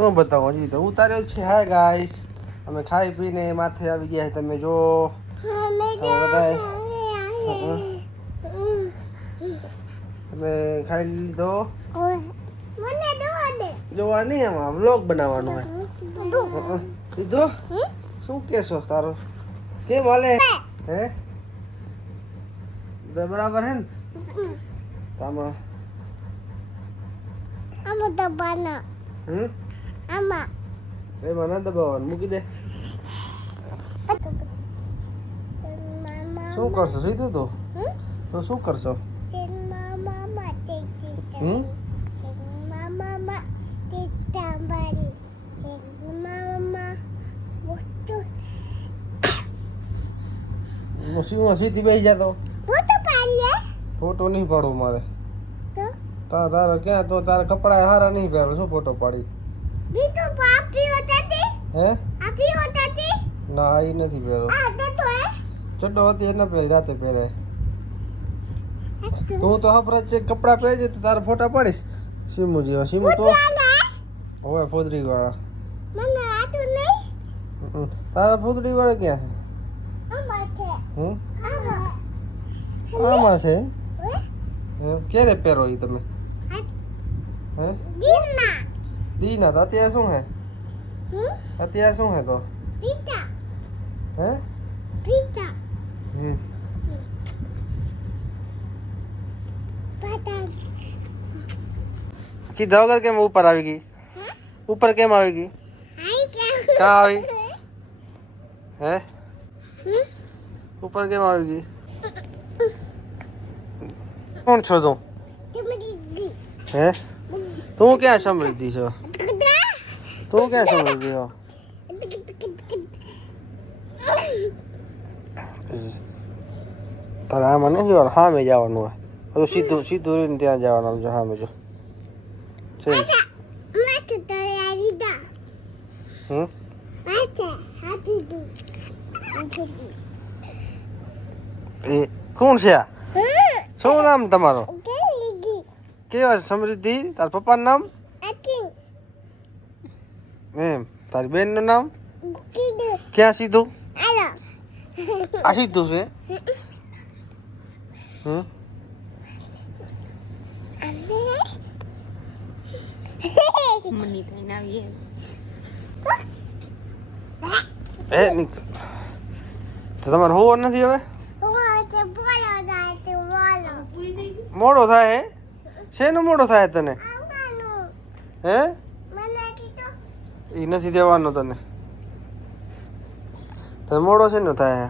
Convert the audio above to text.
શું બતાવો હજી તો ઉતાર્યો છે. હાય ગાઈસ, અમે ખાઈ પીને માથે આવી ગયા. તમે જો બધાય તમે ખાઈ લીધો. જોવા નહીં, એમાં વ્લોગ બનાવવાનો હોય. સીધો શું કેશો તારો? કેમ હાલે હે? બરાબર હે ને? આમાં દબાના આમાં એમાં ના દબાવવાનું, મૂકી દે. શું કરશો સીધું તો શું કરશો? શું સીધી બેસી જતો? ફોટો નહીં પાડવો મારે. તારા ક્યાં તો તારા કપડા હારા નહીં પહેરો, શું ફોટો પાડી? હે ના, એ નથી પહેરો. ચડ્ડો હતી એને પહેરી, રાતે પહેરાય. તું તો હપરા કપડા પહેરજે તો તારા ફોટા પાડીશ. સીમુ જેવા. સીમુ તો હવે ફોદરી વાળા. તારા ફોદરી વાળા ક્યાં છે? આમાં છે. ક્યારે પહેરો એ તમે? હે દીના તો અત્યારે શું હે? અત્યારે શું હે તો? હે કીધા વગર કેમ ઉપર આવી ગઈ? ઉપર કેમ આવી ગઈ? ક્યાં આવી? હે ઉપર કેમ આવી ગઈ? કોણ છો તું? હે તું ક્યાં સમૃદ્ધિ છો? તું ક્યાં સમૃદ્ધિ છો? તારે આમાં નથી જવાનું, સામે જવાનું હોય. તો સીધું સીધું રહીને ત્યાં જવાનું. જો સામે જો છે. એ કોણ છે આ? શું નામ તમારો? કેવા સમૃદ્ધિ? તારા પપ્પાનું નામ? એમ. તારી બેન નું નામ? ક્યાં સીધું? આ સીધું છે. તમારે હોવો નથી હવે? મોડો થાય હે? શેનો મોડો થાય તને? હે એ નથી દેવાનો તને. તને મોડો છે ને થાય?